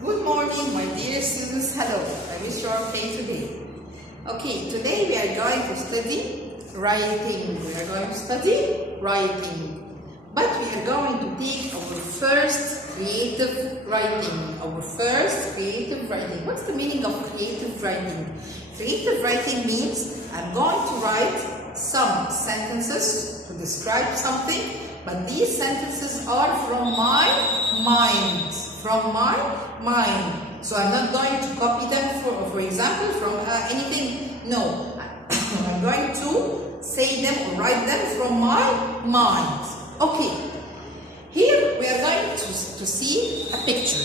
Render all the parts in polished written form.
Good morning, my dear students. Hello. I wish you are okay today. Okay, today we are going to study writing. But we are going to take our first creative writing. What's the meaning of creative writing? Creative writing means I'm going to write some sentences to describe something, but these sentences are from my mind. So I'm not going to copy them, for example, from anything. No, I'm going to say them or write them from my mind. Okay, here we are going to see a picture.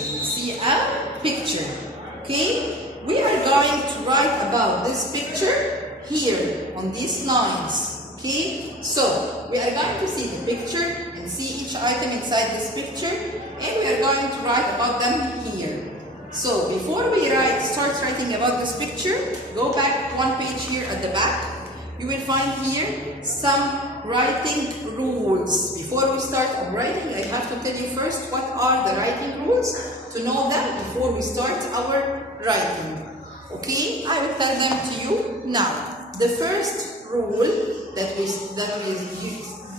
Okay, we are going to write about this picture here on these lines. Okay, so we are going to see the picture and see each item inside this picture, and we are going to write about them here. So before we start writing about this picture, go back one page here at the back. You will find here some writing rules. Before we start writing, I have to tell you first what are the writing rules, to know them before we start our writing. Okay, I will tell them to you now. The first rule that we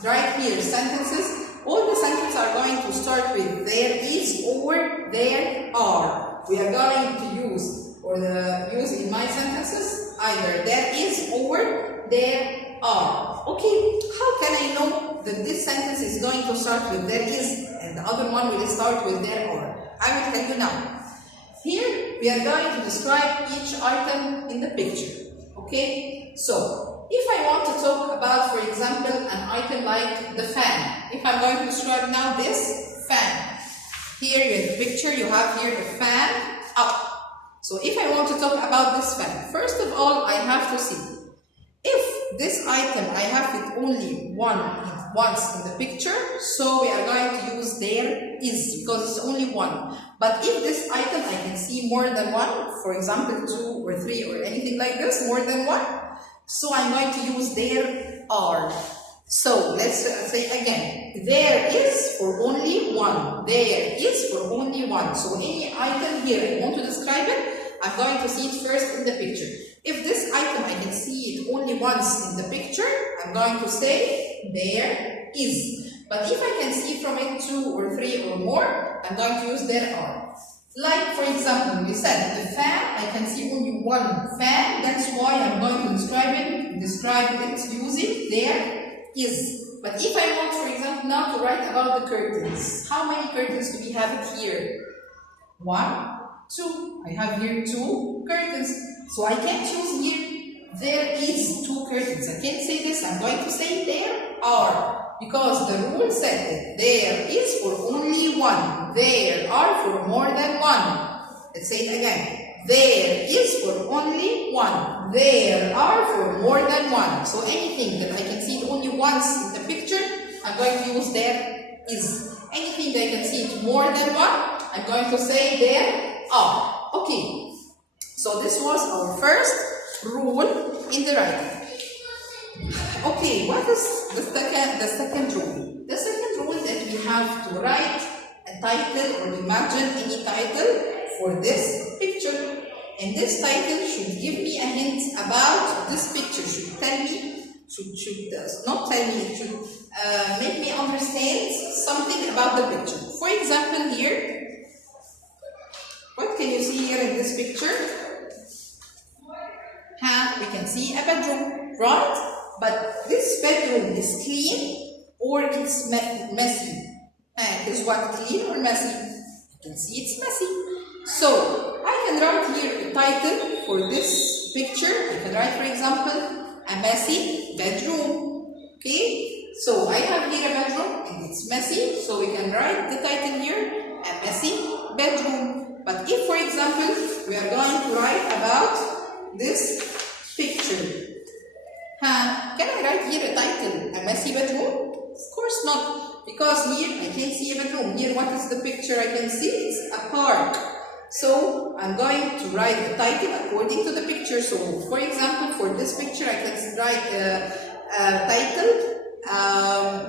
write here sentences. All the sentences are going to start with there is or there are. We are going to use in my sentences either there is or there are. Okay, how can I know that this sentence is going to start with there is and the other one will start with there are? I will tell you now. Here we are going to describe each item in the picture. Okay, so if I want to talk about, for example, an item like the fan, if I'm going to describe now this fan, here in the picture you have here the fan up. So if I want to talk about this fan, first of all I have to see if this item I have it only once in the picture, so we are going to use there is because it's only one. But if this item I can see more than one, for example 2 or 3 or anything like this, more than one, so I'm going to use there are. So let's say again, there is for only one. There is for only one. So any item here I want to describe it, I'm going to see it first in the picture. If this item I can see it only once in the picture, I'm going to say there is. But if I can see from it 2 or 3 or more, I'm going to use there are. Like for example, we said the fan, I can see only one fan, that's why I'm going to describe it using there is. But if I want, for example, now to write about the curtains, how many curtains do we have here? 1, 2. I have here 2 curtains. So I can't use here there is 2 curtains. I can't say this. I'm going to say there are, because the rule said that there is for only one. There are for more than one. Let's say it again. There is for only one. There are for more than one. So anything that I can see it only once in the picture, I'm going to use there is. Anything that I can see it more than one, I'm going to say there are. Okay. So this was our first rule in the writing. Okay, what is the second rule? The second rule that we have to write a title or imagine any title for this picture. And this title should give me a hint about this picture. Should tell me, not tell me, it should make me understand something about the picture. For example, here, what can you see here in this picture? We can see a bedroom, right? But this bedroom is clean or it's messy? Is what clean or messy? You can see it's messy. So I can write here a title for this picture. I can write, for example, a messy bedroom. Okay? So I have here a bedroom and it's messy. So we can write the title here, a messy bedroom. But if, for example, we are going to write about this picture, can I write here a title, a messy bedroom? Of course not, because here I can't see a bedroom. Here, what is the picture I can see? It's a park. So I'm going to write the title according to the picture. So for example, for this picture, I can write a title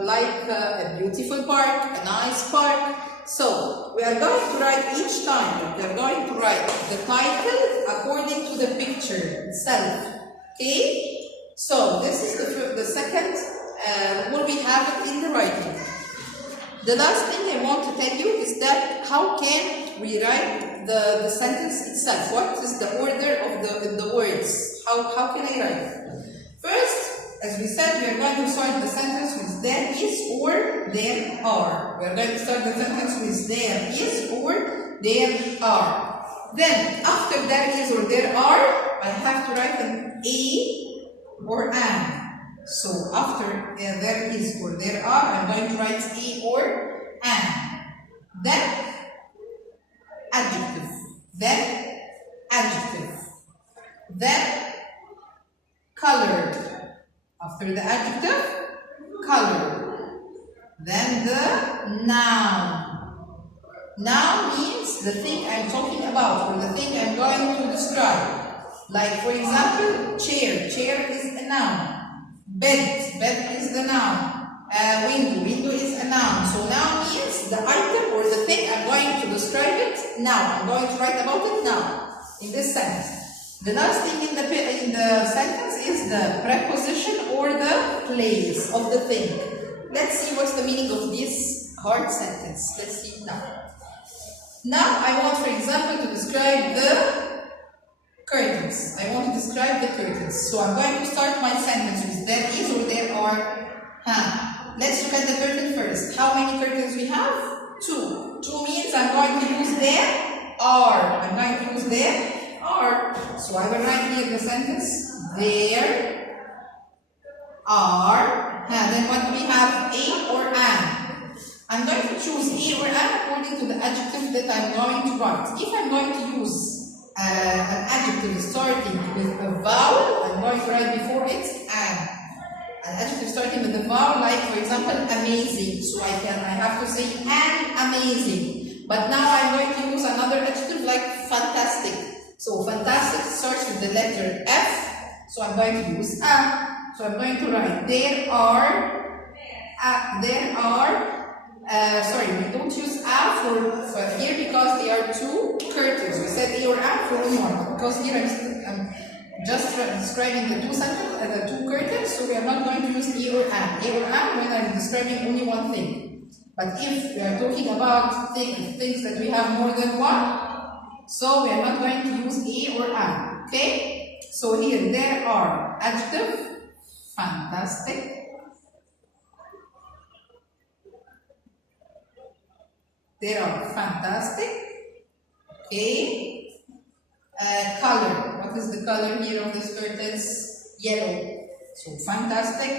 like a beautiful park, a nice park. So we are going to write each time, we are going to write the title according to the picture itself. Okay? So this is the second rule we have in the writing. The last thing I want to tell you is that how can we write the sentence itself? What is the order of the words? How can I write? First, as we said, we are going to start the sentence with there is or there are. We are going to start the sentence with there is or there are. Then, after there is or there are, I have to write an a or an. So, after there is or there are, I'm going to write a or an. Then, adjective. Then, adjective. Then, colored. After the adjective, color. Then the noun. Noun means the thing I'm talking about or the thing I'm going to describe. Like for example, chair. Chair is a noun. Bed. Bed is the noun. Window. Window is a noun. So noun means the item or the thing I'm going to describe it now. I'm going to write about it now in this sentence. The last thing in the sentence is the preposition or the place of the thing. Let's see what's the meaning of this hard sentence. Let's see it now. Now I want, for example, to describe the curtains. I want to describe the curtains. So I'm going to start my sentence with there is or there are. Let's look at the curtain first. How many curtains we have? 2. 2 means I'm going to use there are. I'm going to use there are. So I will write here the sentence. There are. Then what do we have? A or an. I'm going to choose a or an according to the adjective that I'm going to write. If I'm going to use an adjective starting with a vowel, I'm going to write before it an. An adjective starting with a vowel, like for example, amazing. So I have to say an amazing. But now I'm going to use another adjective like fantastic. So fantastic starts with the letter F. So I'm going to use a. So I'm going to write there are. Sorry, we don't use a for here because they are 2 curtains. We said a or a for only one. Because here I'm just describing the 2 curtains. So we are not going to use a or a. A or a when I'm describing only one thing. But if we are talking about things that we have more than one, so we are not going to use a or a. Okay? So here there are adjective fantastic. There are fantastic. Okay. Color. What is the color here of these curtains? Yellow. So fantastic.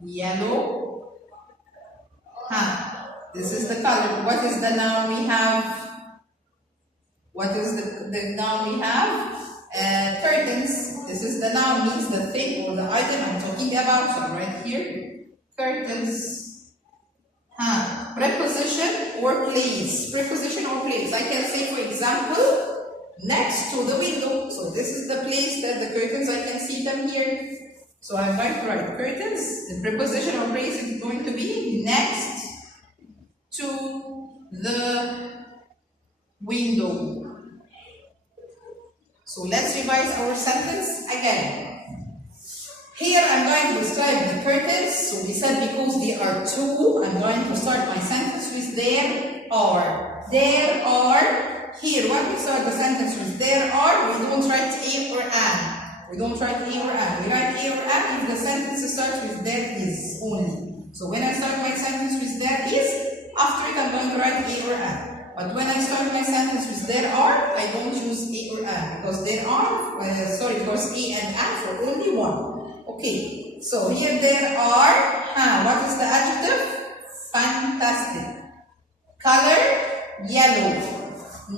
Yellow. This is the color. What is the noun we have? What is the noun we have? Curtains. This is the noun, means the thing or the item I'm talking about. So right here, curtains. Preposition or place. Preposition or place. I can say, for example, next to the window. So this is the place that the curtains, I can see them here. So I'm going to write curtains. The preposition or place is going to be next to the window. So let's revise our sentence again. Here I'm going to describe the curtains. So we said because they are 2, I'm going to start my sentence with there are. There are. Here, when we start the sentence with there are, we don't write a or an. We don't write a or an. We write a or an if the sentence starts with there is only. So when I start my sentence with there is, after it I'm going to write a or an. But when I start my sentence with there are, I don't use a or an because there are, because a and an for only one. Okay, so here there are, what is the adjective? Fantastic. Color, yellow.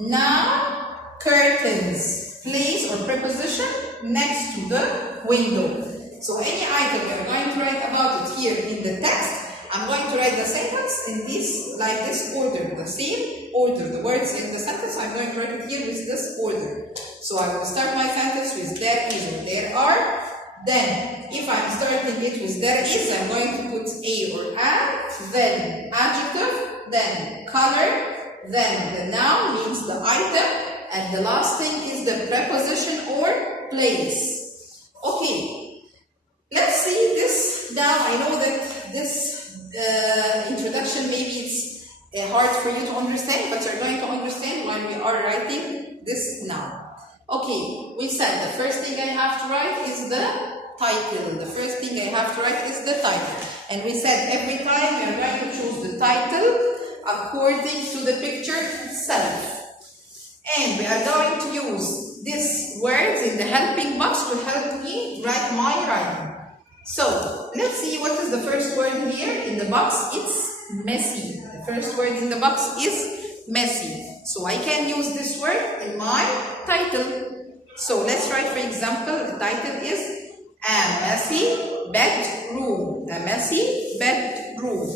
Now, curtains. Place or preposition next to the window. So any item we are going to write about it here in the text, I'm going to write the sentence in this, like this order, the same order. The words in the sentence, I'm going to write it here with this order. So I will start my sentence with there is or there are. Then, if I'm starting it with there is, I'm going to put a or an, then adjective, then color, then the noun means the item, and the last thing is the preposition or place. Okay, let's see this now. I know that this introduction maybe it's hard for you to understand, but you're going to understand when we are writing this now. Okay, we said the first thing I have to write is the title. The first thing I have to write is the title. And we said every time we are going to choose the title according to the picture itself. And we are going to use these words in the helping box to help me write my writing. So, let's see what is the first word here in the box. It's messy. The first word in the box is messy. So, I can use this word in my title. So, let's write, for example, the title is A Messy Bedroom. A Messy Bedroom.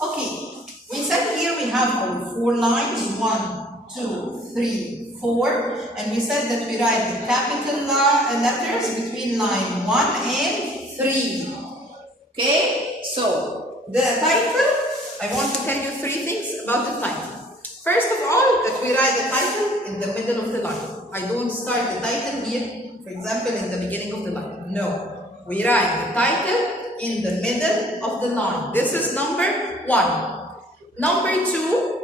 Okay, we said here we have our 4 lines. 1, 2, 3, 4. And we said that we write the capital letters between line 1 and 3. Okay, so the title, I want to tell you 3 things about the title. First of all, that we write the title in the middle of the line. I don't start the title here, for example, in the beginning of the line. No, we write the title in the middle of the line. This is number 1. Number 2,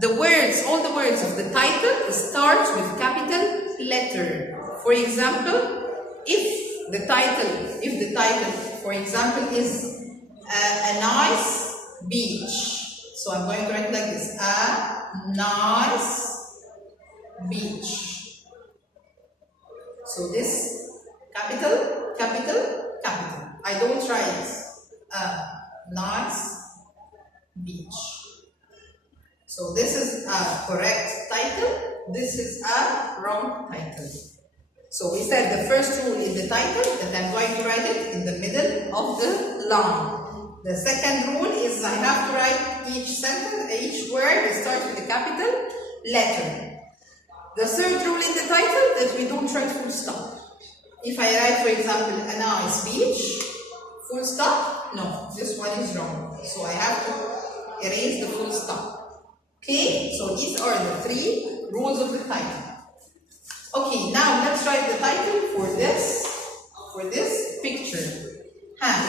the words, all the words of the title start with capital letter. For example, if the title, for example, is a nice beach. So I'm going to write like this: a nice beach. So this capital, capital, capital. I don't write a nice beach. So this is a correct title. This is a wrong title. So we said the first rule is the title, that I'm going to write it in the middle of the line. The second rule is I have to write each sentence, each word starts with a capital letter. The third rule in the title, that we don't write full stop. If I write, for example, a nice beach, full stop, no, this one is wrong. So I have to erase the full stop. Okay, so these are the 3 rules of the title. Okay, now let's write the title for this picture.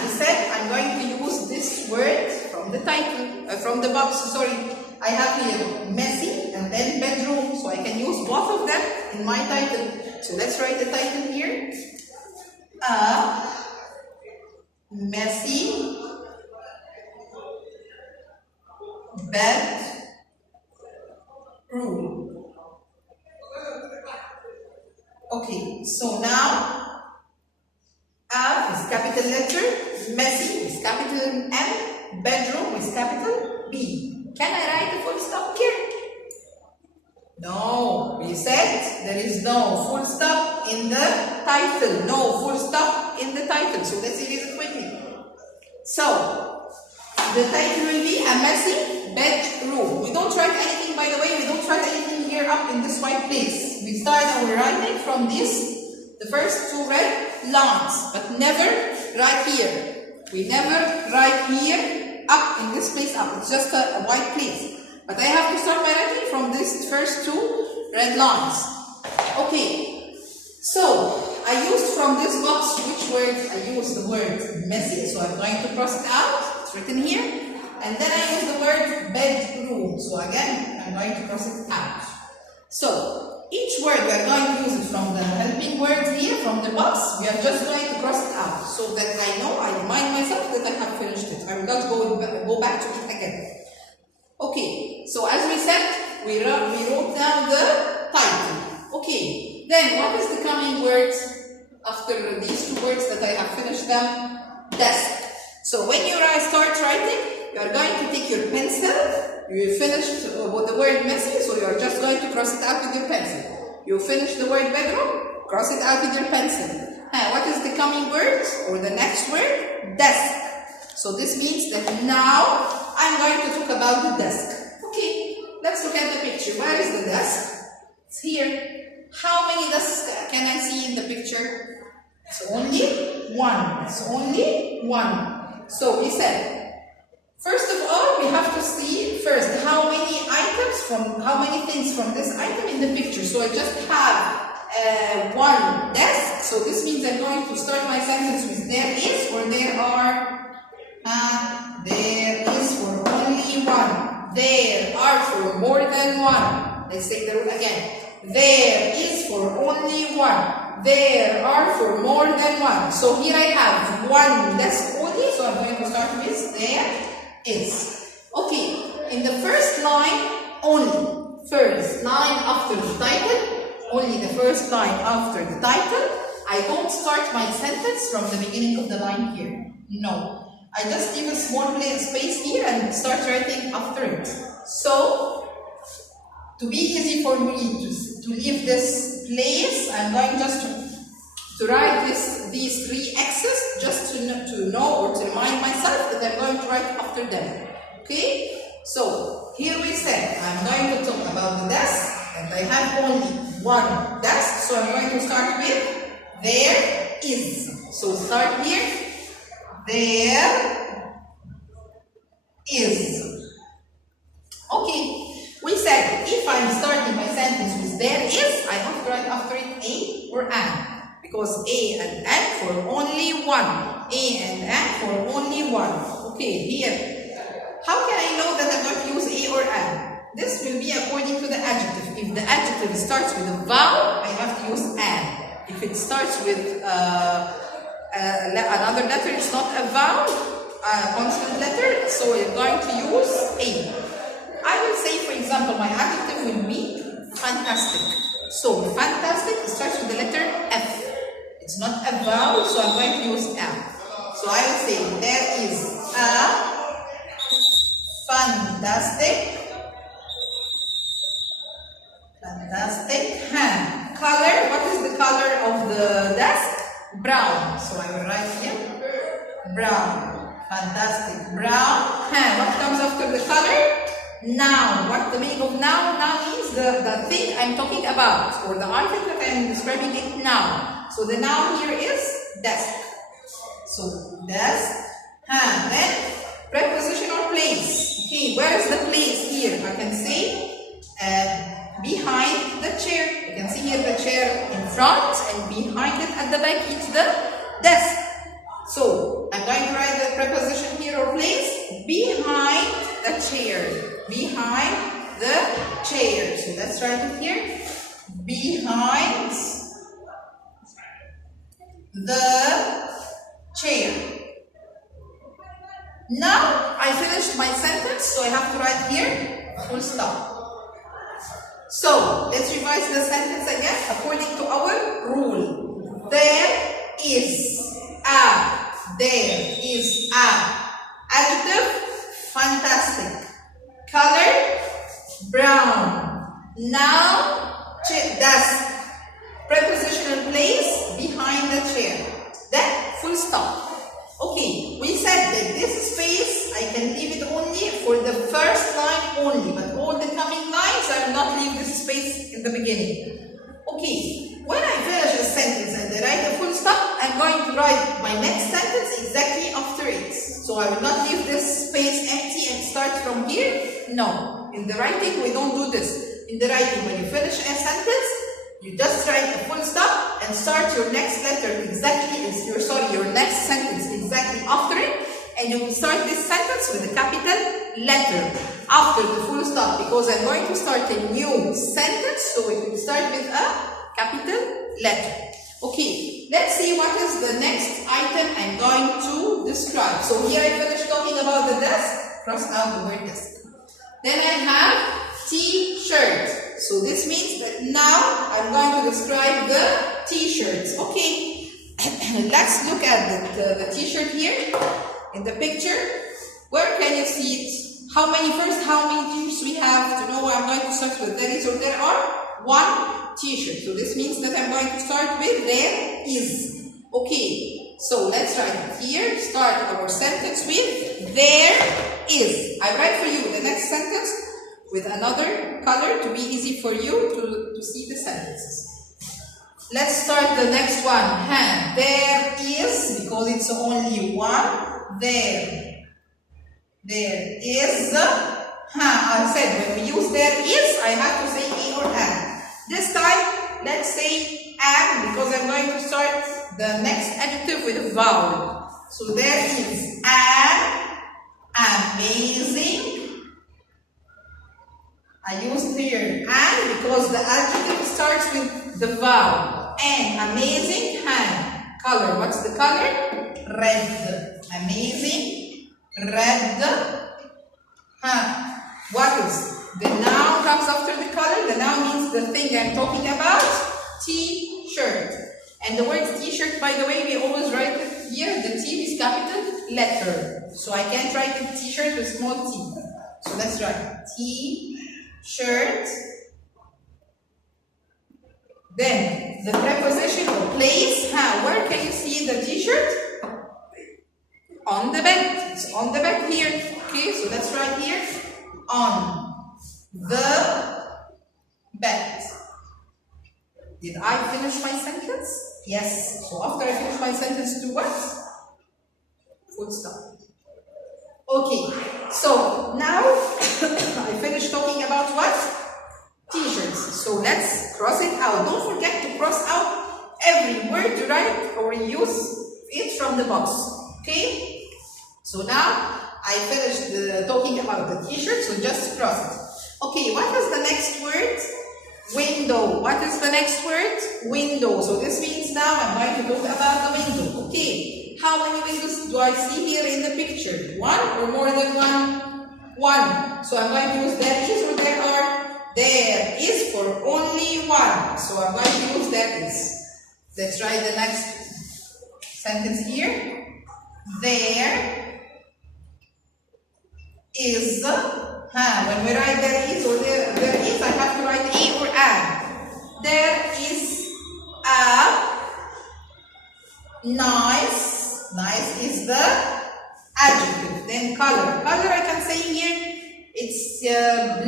We said I'm going to use this word from the title, from the box. Sorry, I have here messy and then bedroom, so I can use both of them in my title. So let's write the title here. A messy bedroom. Okay, so now A is capital letter, messy is capital M, bedroom is capital B. Can I write a full stop here? No, we said there is no full stop in the title. No full stop in the title. So let's erase it quickly. So the title will be A Messy Bedroom. We don't write anything, by the way, we don't write anything here up in this white place. We start our writing from the first 2 red lines, but never right here. We never write here up in this place up. It's just a white place. But I have to start my writing from these first 2 red lines. Okay, so I used from this box which words? I used the word messy, so I'm going to cross it out. It's written here. And then I use the word bedroom. So again, I'm going to cross it out. So each word we are going to use it from the helping words here, from the box. We are just going to cross it out so that I know, I remind myself that I have finished it. I will not go back to it again. Okay, so as we said, we wrote down the title. Okay, then what is the coming word after these 2 words that I have finished them? Desk. So when you start writing, you are going to take your pencil. You finished with the word messy, so you are just going to cross it out with your pencil. You finished the word bedroom, cross it out with your pencil. What is the coming word or the next word? Desk. So this means that now I'm going to talk about the desk. Okay, let's look at the picture. Where is the desk? It's here. How many desks can I see in the picture? It's only 1. It's only 1. So we said First of all, we have to see first how many things from this item in the picture. So I just have one desk. So this means I'm going to start my sentence with there is or there are. There is for only one. There are for more than one. Let's take the rule again. There is for only one. There are for more than one. So here I have one desk only. So I'm going to start with there is. Okay, in the first line only. First line after the title. Only the first line after the title. I don't start my sentence from the beginning of the line here. No. I just leave a small space here and start writing after it. So, to be easy for me to leave this place, I'm going just to write these three X's just to know or to remind myself that I'm going to write after them. Okay? So, here we said I'm going to talk about the desk and I have only one desk. So, I'm going to start with there is. So, start here. There is. Okay, we said if I'm starting my sentence with there is, I have to write after it a or an. Because a and an for only one. A and an for only one. Okay, here. How can I know that I'm going to use a or an? This will be according to the adjective. If the adjective starts with a vowel, I have to use an. If it starts with another letter, it's not a vowel, a consonant letter, so we're going to use a. I will say, for example, my adjective will be fantastic. So, fantastic starts with the letter F. It's not a vowel, so I'm going to use F. So, I will say, there is a fantastic hand. Color, what is the color of the desk? Brown. So I will write here brown. Fantastic. Brown hand. What comes after the color? Noun. What's the meaning of noun? Noun means the thing I'm talking about or the item that I'm describing it now. So the noun here is desk. So desk, hand. Then preposition or place. Okay, where is the place here? I can say behind the chair. You can see here the chair in front and behind it at the back is the desk. So I'm going to write the preposition here or place behind the chair. Behind the chair. So let's write it here. Behind the chair. Now I finished my sentence, so I have to write here full stop. So, let's revise the sentence again according to our rule. There is a. There is a. Adjective, fantastic. Color, brown. Noun, desk. Prepositional place, behind the chair. Then, full stop. Okay, we said that this space, I can leave it only for the first line only, but all the coming lines, I will not leave this space in the beginning. Okay, when I finish a sentence and I write a full stop, I'm going to write my next sentence exactly after it. So I will not leave this space empty and start from here. No, in the writing, we don't do this. In the writing, when you finish a sentence, you just write a full stop and start your next letter exactly as your next sentence exactly after it, and you will start this sentence with a capital letter after the full stop because I'm going to start a new sentence, so it will start with a capital letter. Okay, let's see what is the next item I'm going to describe. So here I finished talking about the desk, cross out the word desk. Then I have T-shirt. So this means that now I'm going to describe the T-shirts. Okay, let's look at the T-shirt here in the picture. Where can you see it? How many T-shirts we have to know I'm going to start with? There is or there are one T-shirt. So this means that I'm going to start with there is. Okay, so let's write it here. Start our sentence with there is. I write for you the next sentence with another color to be easy for you to see the sentences. Let's start the next one. Hand. There is, because it's only one. There There is. I said when we use there is, I have to say a or an. This time, let's say an, because I'm going to start the next adjective with a vowel. So there is an amazing. I used here an because the adjective starts with the vowel. An amazing hand. Color. What's the color? Red. Amazing. Red. What is? The noun comes after the color. The noun means the thing I'm talking about. T-shirt. And the word t-shirt, by the way, we always write it here. The T is capital letter. So I can't write the t-shirt with small t. So let's write T-shirt. Then the preposition or place. Where can you see the t-shirt? On the bed. It's on the bed here. Okay, so let's write here. On the bed. Did I finish my sentence? Yes. So after I finish my sentence, do what? Full stop. Okay. So now I finished talking about what? T-shirts. So let's cross it out. Don't forget to cross out every word you write or use it from the box. Okay? So now I finished talking about the t-shirt, so just cross it. Okay, what is the next word? Window. What is the next word? Window. So this means now I'm going to talk about the window. Okay, how many windows do I see here in the picture? One or more than one? One. So I'm going to use there is or there are? There is for only one. So I'm going to use there is. Let's write the next sentence here. There is. When we write there is or there is, I have to write a or an. There is a nice. Nice is the adjective. Then color. Color I can say here, it's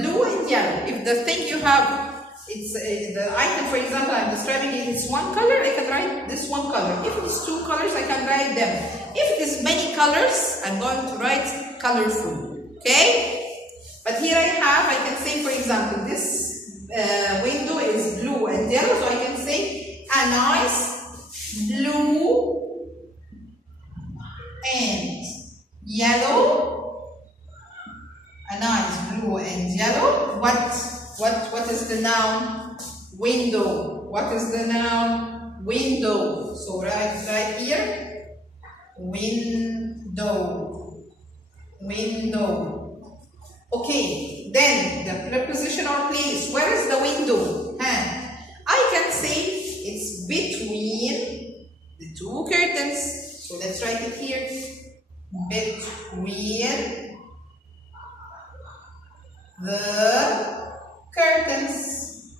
blue and yellow. If the thing you have, it's the item, for example, I'm describing it, it's one color, I can write this one color. If it's two colors, I can write them. If it is many colors, I'm going to write colorful. Okay? But here I can say, for example, this window is blue and yellow, so I can say a nice blue and yellow. A nice blue and yellow. What is the noun? Window. What is the noun? Window. So right here. Window. Window. Okay, then the preposition or place. Where is the window? I can say it's between the two curtains. So let's write it here. Between the curtains.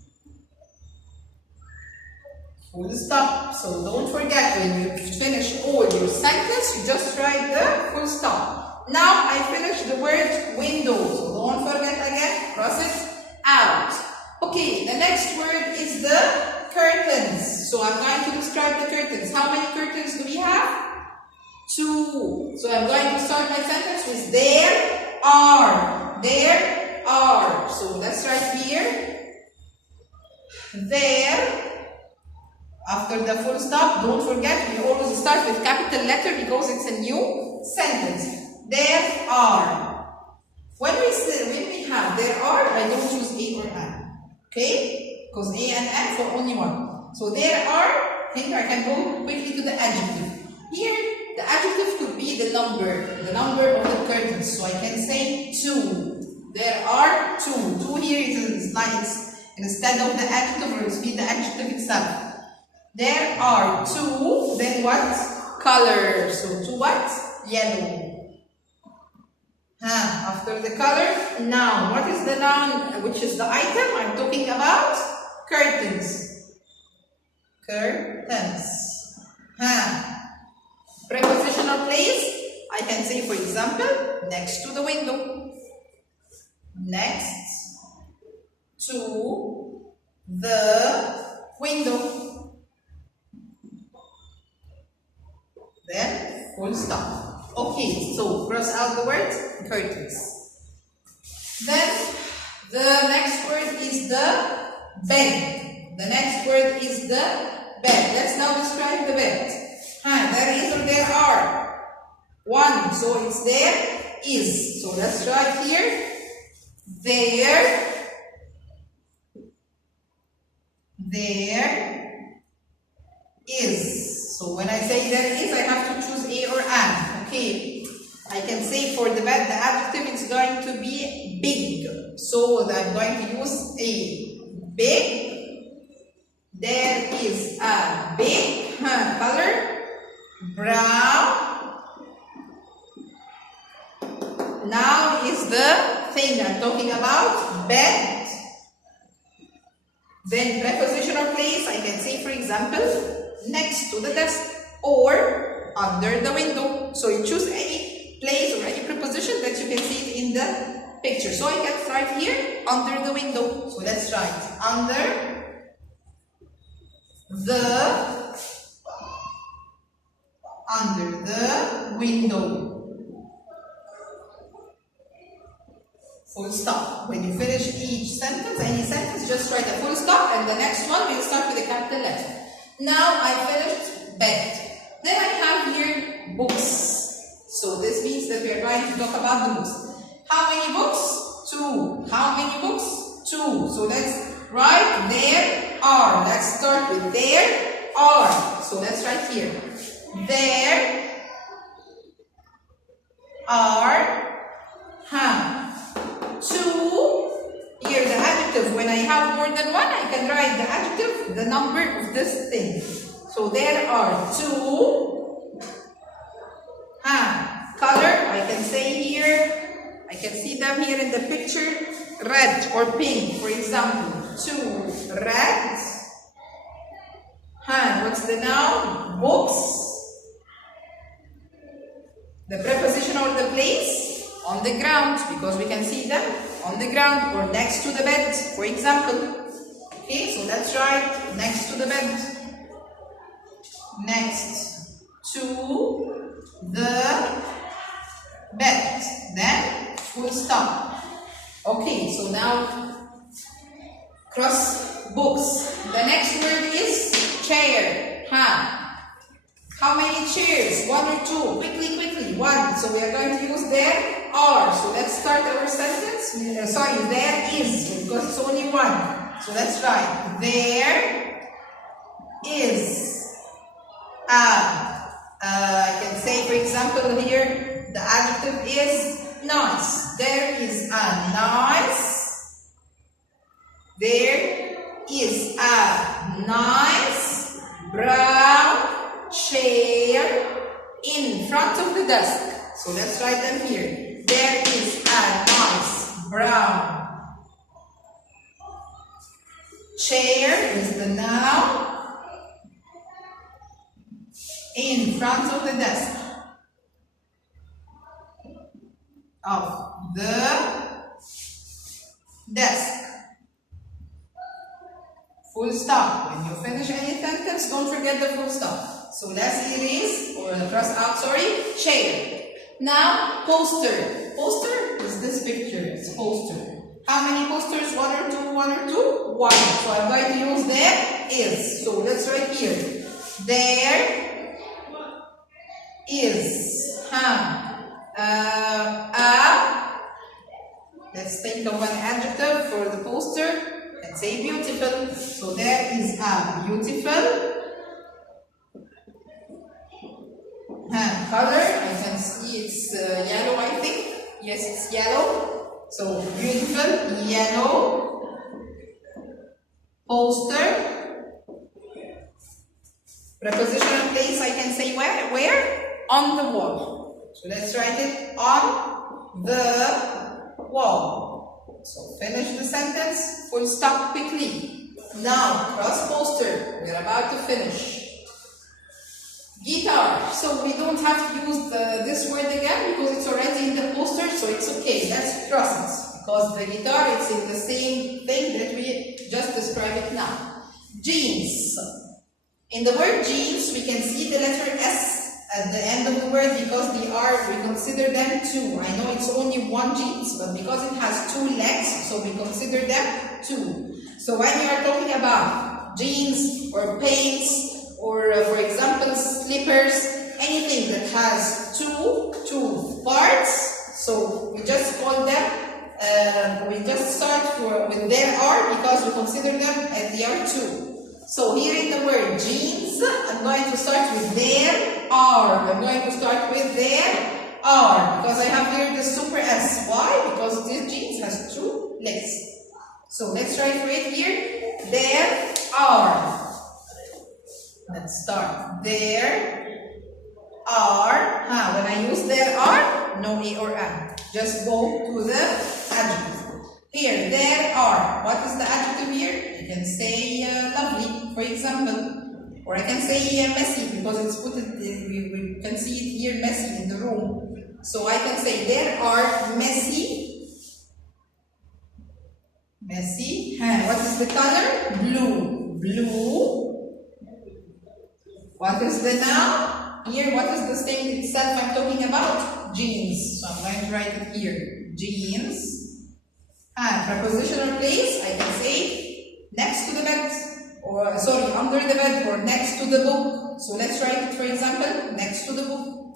Full stop. So don't forget, when you finish all your sentence, you just write the full stop. Now I finished the word window, so don't forget again, cross it out. Okay, the next word is the curtains. So I'm going to describe the curtains. How many curtains do we have? Two. So I'm going to start my sentence with there are. There are. So let's write here. There. After the full stop, don't forget, we always start with capital letter because it's a new sentence. There are. When we have there are, I don't use a or an. Okay? Because a and an for only one. So there are, here I can go quickly to the adjective. Here, the adjective could be the number of the curtains. So I can say two. There are two. Two here is like instead of the adjective, or it's be the adjective itself. There are two. Then what? Color. So two what? Yellow. After the color, noun. What is the noun? Which is the item? I'm talking about curtains. Curtains. Prepositional place. I can say, for example, next to the window. Next to the window. Then full stop. Okay, so cross out the word curtains. Then the next word is the bed. The next word is the bed. Let's now describe the bed. There is or there are. One, so it's there, is. So let's write here. There is. So when I say there is, I have to choose a or an. Okay. I can say for the bed, the adjective is going to be big. So I'm going to use a big. There is a big color. Brown. Now is the thing I'm talking about, bed. Then prepositional place, I can say, for example, next to the desk or under the window. So you choose any place or any preposition that you can see it in the picture. So I can write here, under the window. So let's write under the window. Full stop. When you finish each sentence, any sentence, just write a full stop, and the next one will start with a capital letter. Now I finished bed. Then I have here books. So this means that we are going to talk about the books. How many books? 2. How many books? 2. So let's write there are. Let's start with there are. So let's write here. There are 2. Here the adjective, when I have more than one, I can write the adjective, the number of this thing. So there are 2. Color, I can say here, I can see them here in the picture, red or pink, for example. 2 red. What's the noun? Books. The preposition or the place? On the ground, because we can see them on the ground or next to the bed, for example. Okay, so let's write next to the bed. Next to the bed. Then full stop. Okay, so now cross books. The next word is chair. How many chairs? 1 or 2? Quickly. 1. So we are going to use there are. So let's start our sentence. There is, because it's only 1. So let's write there is I can say, for example, here the adjective is nice. There is a nice. There is a nice brown chair in front of the desk. So let's write them here. There is a nice brown chair is the noun in front of the desk. Of the desk. Full stop. When you finish any sentence, don't forget the full stop. So let's erase or cross out, chair. Now, poster. Poster is this picture. It's poster. How many posters? 1 or 2? 1 or 2? 1. So I'm going to use there is. So let's write here. There is. Let's think of an adjective for the poster. Let's say beautiful. So there is a beautiful color. I can see it's yellow, I think. Yes, it's yellow. So beautiful yellow poster. Prepositional place, I can say where? On the wall. So let's write it on the wall. So finish the sentence, full stop quickly. Now cross poster, we're about to finish. Guitar. So we don't have to use this word again because it's already in the poster, so it's okay. Let's cross it because the guitar is in the same thing that we just described it now. Jeans. In the word jeans, we can see the letter S at the end of the word because they are, we consider them two. I know it's only one jeans, but because it has two legs, so we consider them two. So when we are talking about jeans or pants or for example slippers, anything that has two parts, so we just call them, we just start with there are because we consider them as they are two. So here in the word jeans, I'm going to start with there are. I'm going to start with there are because I have here the super S. Why? Because this jeans has two legs. So let's write for it here. There are. Let's start. There are. When I use there are, no A or A. Just go to the adjective. Here, there are. What is the adjective here? You can say lovely, for example. Or I can say messy because it's put it, we can see it here messy in the room. So I can say there are messy. Messy. What is the color? Blue. Blue. What is the noun? Here, what is the thing itself I'm talking about? Jeans. So I'm going to write it here. Jeans. Prepositional place, I can say next to the bed, or sorry, under the bed, or next to the book. So let's write it, for example, next to the book.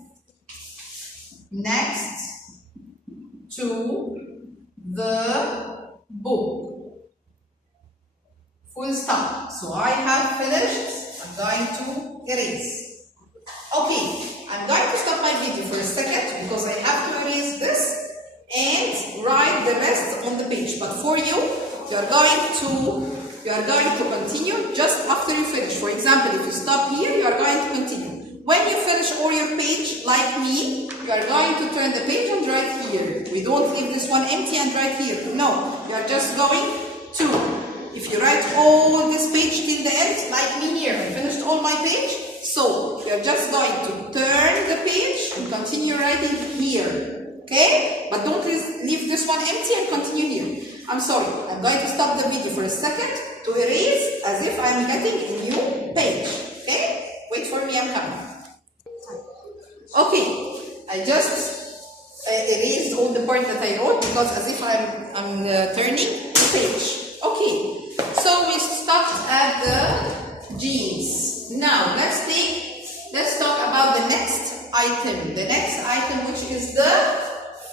Next to the book. Full stop. So I have finished. I'm going to erase. Okay, I'm going to stop my video for a second because I have to erase this and write the rest on the page. But for you, you are going to continue just after you finish. For example, if you stop here, you are going to continue. When you finish all your page, like me, you are going to turn the page and write here. We don't leave this one empty and write here. No, you are just going to. If you write all this page till the end, like me here, I finished all my page. So you are just going to turn the page and continue writing here. Okay? But don't leave this one empty and continue here. I'm sorry. I'm going to stop the video for a second to erase as if I'm getting a new page. Okay? Wait for me, I'm coming. Okay. I just erased all the part that I wrote because as if I'm turning the page. Okay. So we stopped at the jeans. Now let's talk about the next item. The next item, which is the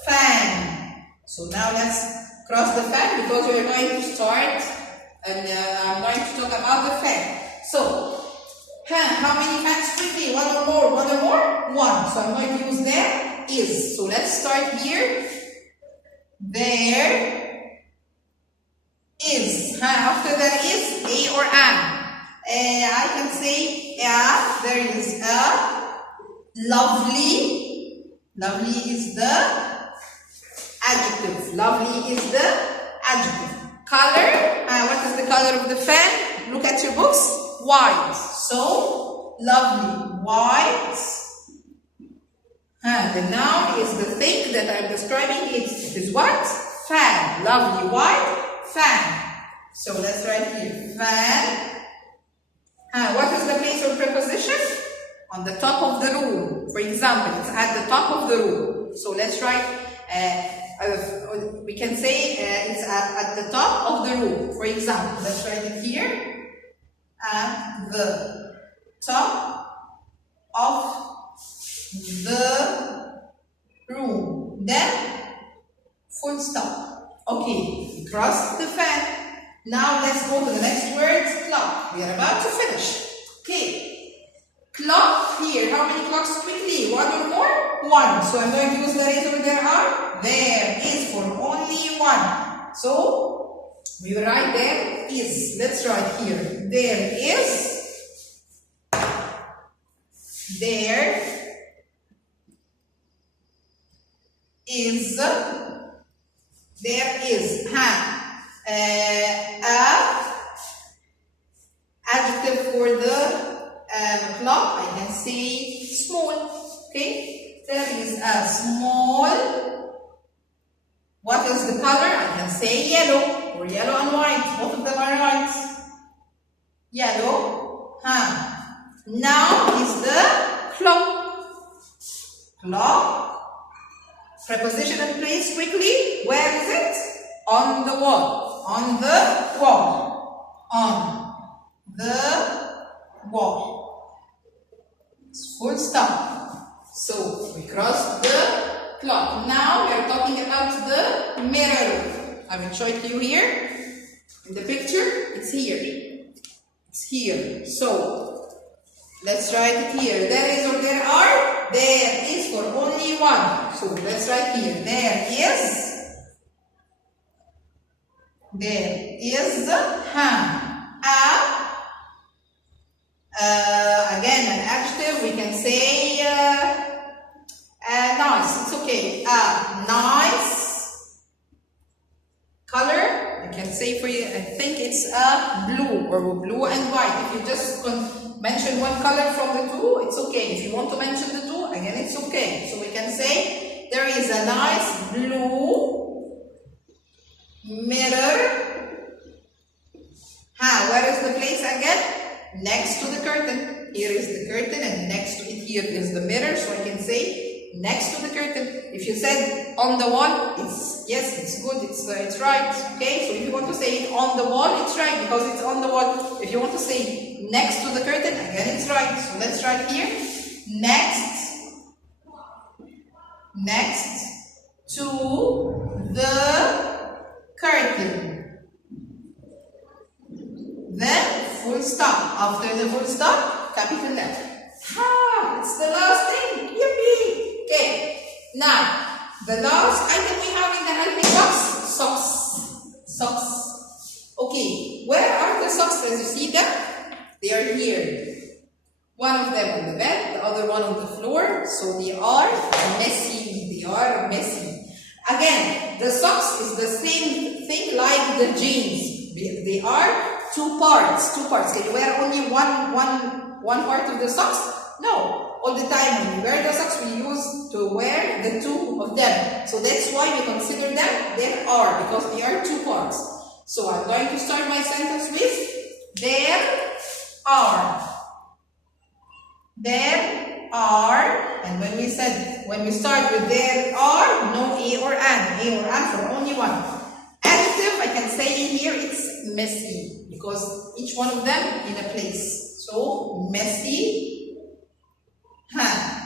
fan. So now let's cross the fan because we are going to start and I'm going to talk about the fan. So, how many fans quickly? One or more? One or more? One. So I'm going to use there is. So let's start here. There is. After that is A or an. I can say there is a lovely. Lovely is the adjective. Lovely is the adjective. Color. What is the color of the fan? Look at your books. White. So, lovely. White. The noun is the thing that I'm describing. It is what? Fan. Lovely white fan. So, let's write here. Fan. What is the place of preposition? On the top of the room. For example, it's at the top of the room. So, let's write we can say it's at the top of the room. For example, let's write it here. At the top of the room. Then, full stop. Okay, cross the fan. Now let's go to the next word, clock. We are about to finish. Okay. Clock here. How many clocks quickly? One or more? One. So I'm going to use the razor there are. There is for only one. So we will write there is. Let's write here. There is. There is. There is. Adjective for the clock. I can say small. Okay. There is a small. What is the color? I can say yellow or yellow and white. Both of them are right. Yellow. Now is the clock. Clock. Preposition in place quickly. Where is it? On the wall. On the wall. On the wall. Full stop. So we crossed the clock. Now we are talking about the mirror. I will show it to you here. In the picture, it's here. It's here. So let's write it here. There is or there are? There is for only one. So let's write here. There is. There is again an adjective. We can say nice. It's okay. Nice color. I can say for you. I think it's blue or blue and white. If you just mention one color from the two, it's okay. If you want to mention the two, again, it's okay. So we can say there is a nice blue mirror. Where is the place again? Next to the curtain. Here is the curtain and next to it here is the mirror. So I can say next to the curtain. If you said on the wall, it's yes, it's good, it's right. Okay, so if you want to say it on the wall, it's right because it's on the wall. If you want to say next to the curtain, again it's right. So let's write here. Next to the curtain. Then full stop. After the full stop, capital letter. It's the last thing. Yippee! Okay. Now, the last item we have in the helping box, socks. Socks. Okay. Where are the socks as you see them? They are here. One of them on the bed, the other one on the floor. So they are messy. They are messy. Again, the socks is the same thing like the jeans. They are two parts. Can you wear only one part of the socks? No. All the time when we wear the socks, we use to wear the two of them. So that's why we consider them there are, because they are two parts. So I'm going to start my sentence with there are. There are, and when we start with there are, no a or an. A or an for only one. Adjective, I can say here it's messy because each one of them in a place. So messy.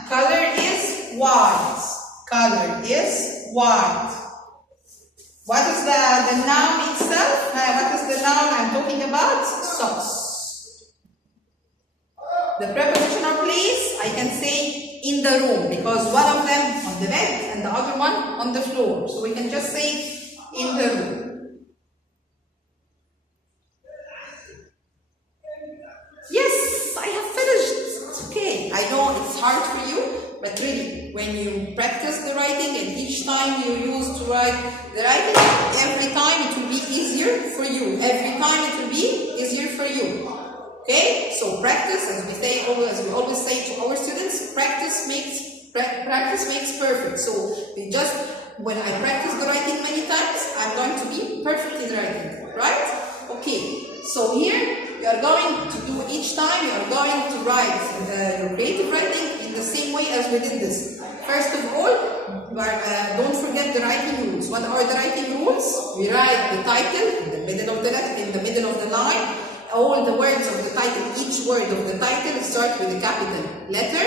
Color is white. Color is white. What is the noun itself? What is the noun I'm talking about? Socks. The prepositional place, I can say in the room because one of them on the bed and the other one on the floor. So we can just say in the room. Yes, I have finished. It's okay. I know it's hard for you, but really, when you practice the writing and each time you use to write the writing, every time it will be easier for you. Every time it will be easier for you. Okay? So practice, as we always say to our students, practice makes perfect. So when I practice the writing many times, I'm going to be perfect in writing. Right? Okay. So here, you are going to do each time, you are going to write your creative writing in the same way as we did this. First of all, don't forget the writing rules. What are the writing rules? We write the title in the middle of the line. All the words of the title, each word of the title start with a capital letter.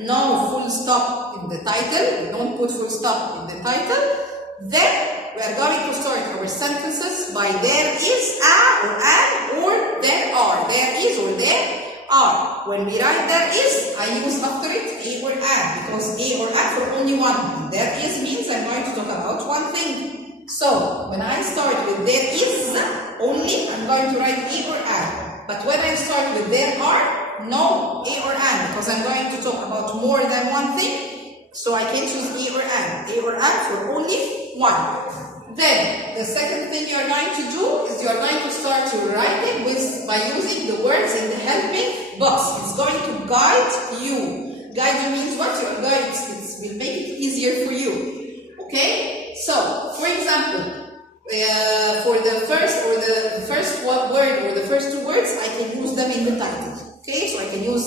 No full stop in the title. Don't put full stop in the title. Then we are going to start our sentences by there is a or an or there are. There is or there are. When we write there is, I use after it a or an because a or an for only one. There is means I'm going to talk about one thing. So when I start with there is only, I'm going to write a or an. But when I start with there are, no a or an because I'm going to talk about more than one thing. So I can choose a or an. A or an for only one. Then, the second thing you are going to do is you are going to start your writing by using the words in the helping box. It's going to guide you. Guide you means what? It will make it easier for you. Okay? So, for example, for the first word or the first two words, I can use them in the title. Okay? So I can use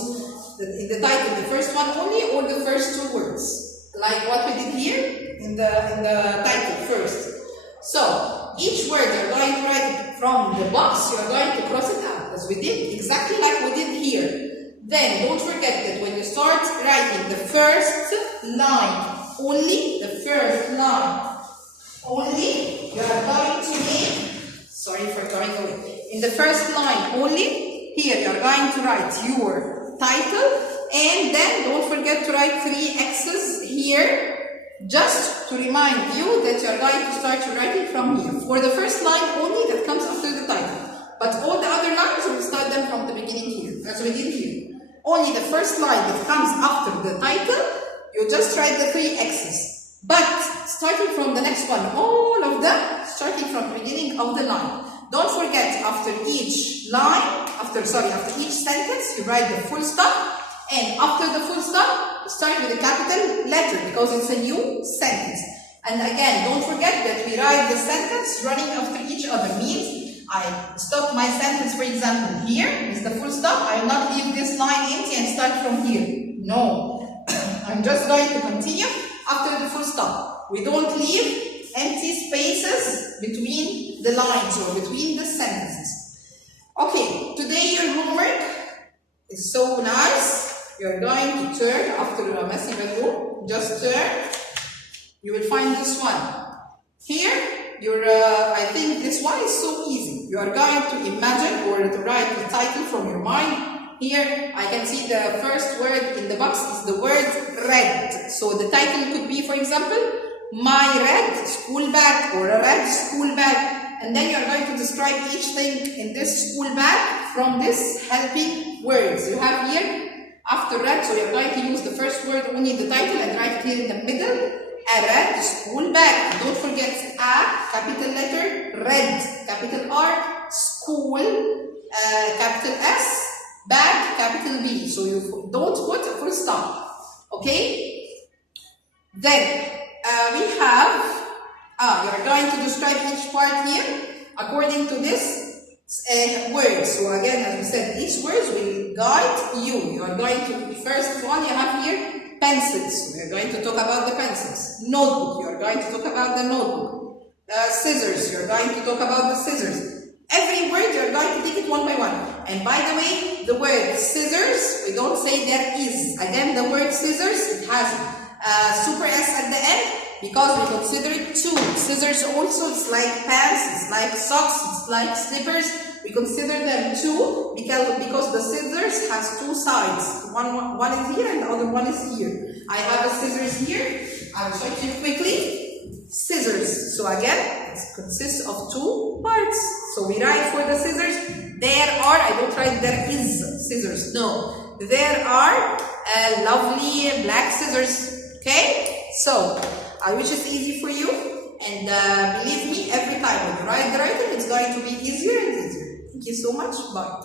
in the title the first one only or the first two words. like what we did here in the title first. So each word you're going to write it from the box, you're going to cross it out, as we did, exactly like we did here. Then don't forget that when you start writing the first line, only the first line, only you are going to make, sorry for going away, in the first line only, here you are going to write your title, and then don't forget to write 3 X's here, just to remind you that you are going to start writing from here. For the first line only that comes after the title. But all the other lines, we'll start them from the beginning here, as we did here. Only the first line that comes after the title, you just write the 3 X's. But starting from the next one, all of them, starting from the beginning of the line. Don't forget, after each line, after each sentence, you write the full stop. And after the full stop, start with a capital letter because it's a new sentence. And again, don't forget that we write the sentence running after each other. Means I stop my sentence, for example, here is the full stop. I will not leave this line empty and start from here. No, I'm just going to continue after the full stop. We don't leave empty spaces between the lines or between the sentences. Okay, today your homework is so nice. You're going to turn after a messy bedroom. Just turn. You will find this one. Here, I think this one is so easy. You are going to imagine or to write the title from your mind. Here, I can see the first word in the box is the word red. So the title could be, for example, my red school bag or a red school bag. And then you are going to describe each thing in this school bag from this helping words. You have here after red, so you're going to use the first word only in the title and write here in the middle, a red school bag. Don't forget a, capital letter, red, capital R, school, capital S, bag, capital B. So you don't put a full stop. Okay? Then we have, you're going to describe each part here according to this words. So again, as we said, these words will guide you. You are going to, first one you have here, pencils. We are going to talk about the pencils. Notebook, you are going to talk about the notebook. Scissors, you are going to talk about the scissors. Every word you are going to take it one by one. And by the way, the word scissors, we don't say there is. Again, the word scissors, it has a super S at the end because we consider it two. Scissors also, it's like pants, it's like socks, it's like slippers. We consider them two because the scissors has two sides. One is here and the other one is here. I have the scissors here. I will show it to you quickly. Scissors. So again, it consists of two parts. So we write for the scissors. There are, I don't write there is scissors. No. There are lovely black scissors. Okay? So, I wish it's easy for you. And believe me, every time when you write the writing, it's going to be easier and easier. Thank you so much. Bye.